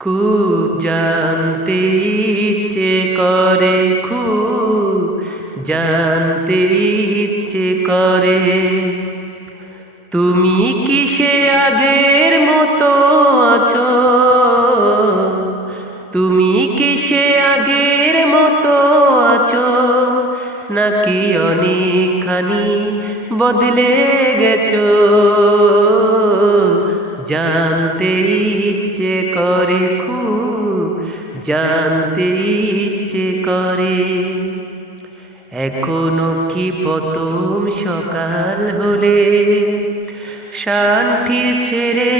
খুব জানতে ইচ্ছে করে, খুব জানতে ইচ্ছে করে, তুমি কি সে আগের মতো আছো? তুমি কি সে আগের মতো আছো, নাকি অনেকখানি বদলে গেছো? জানতে ইচ্ছে করে, খুব জানতে ইচ্ছে করে, এখনো কি প্রথম সকাল হলে শান্তি ছেড়ে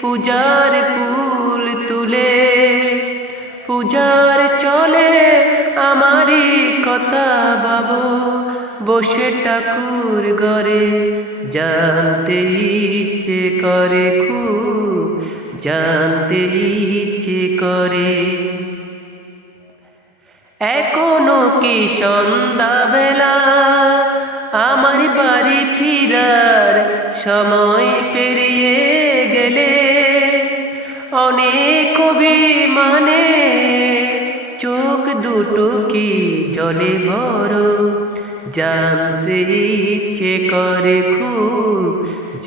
পূজার ফুল তুলে, পূজার চলে আমারই কথা ভাবো বসে ঠাকুর ঘরে? জানতে ইচ্ছে করে, খুব জানতে ইচ্ছে করে, এখনো কি সন্ধ্যাবেলা আমার বাড়ি ফিরার সময় পেরিয়ে গেলে? অনেক অভিমানে চোখ দুটো কি জলে ভরো? জানতে ইচ্ছে করে, খুব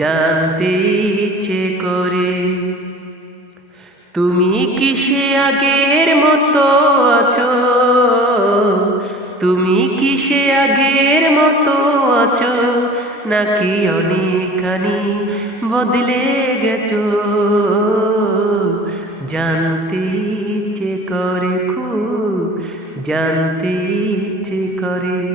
জানতে ইচ্ছে করে, তুমি কি সে আগের মতো আছো? তুমি কি সে আগের মতো আছো, নাকি অনেকখানি বদলে গেছো? জানতে ইচ্ছে করে, খুব জানতে ইচ্ছে করে।